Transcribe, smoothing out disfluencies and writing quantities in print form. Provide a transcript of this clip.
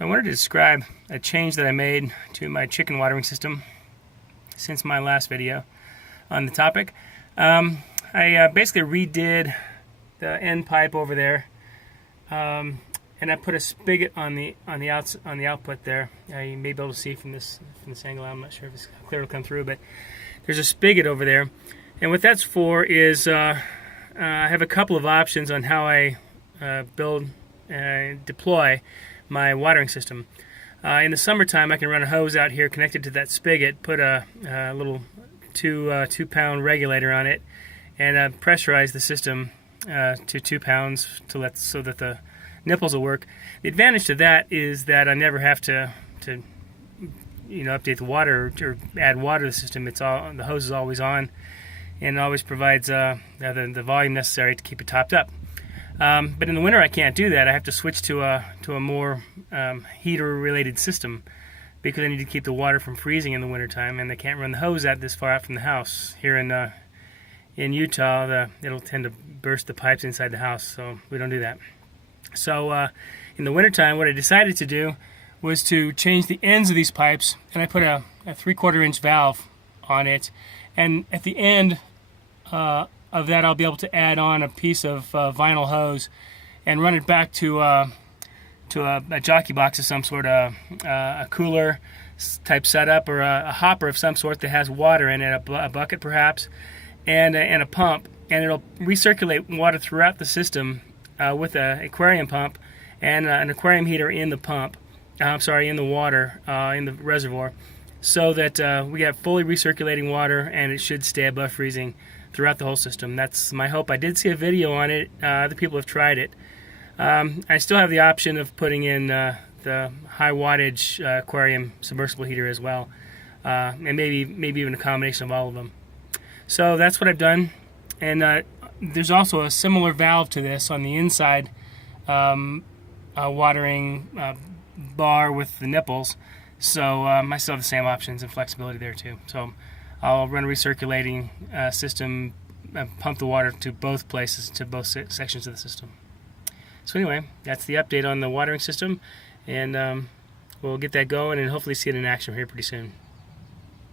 So I wanted to describe a change that I made to my chicken watering system since my last video on the topic. I basically redid the end pipe over there, and I put a spigot on the output there. You may be able to see from this angle. I'm not sure if it's clear to come through, but there's a spigot over there, and what that's for is I have a couple of options on how I build and deploy my watering system. In the summertime, I can run a hose out here connected to that spigot, put a little two-pound regulator on it, and pressurize the system to 2 pounds so that the nipples will work. The advantage to that is that I never have to update the water or add water to the system. The hose is always on, and it always provides the volume necessary to keep it topped up. But in the winter, I can't do that. I have to switch to a more heater-related system because I need to keep the water from freezing in the wintertime, and they can't run the hose out this far out from the house. Here in Utah, it'll tend to burst the pipes inside the house, so we don't do that. So in the wintertime, what I decided to do was to change the ends of these pipes, and I put a 3/4 inch valve on it, and at the end of that, I'll be able to add on a piece of vinyl hose and run it back to a jockey box of some sort, a cooler type setup, or a hopper of some sort that has water in it, a bucket perhaps, and a pump, and it'll recirculate water throughout the system with an aquarium pump and an aquarium heater in the pump. In the water, in the reservoir, so that we have fully recirculating water, and it should stay above freezing throughout the whole system. That's my hope. I did see a video on it. Other people have tried it. I still have the option of putting in the high wattage aquarium submersible heater as well, and maybe even a combination of all of them. So that's what I've done. And there's also a similar valve to this on the inside watering bar with the nipples. So I still have the same options and flexibility there too. So I'll run a recirculating system, pump the water to both places, to both sections of the system. So anyway, that's the update on the watering system, and we'll get that going and hopefully see it in action here pretty soon.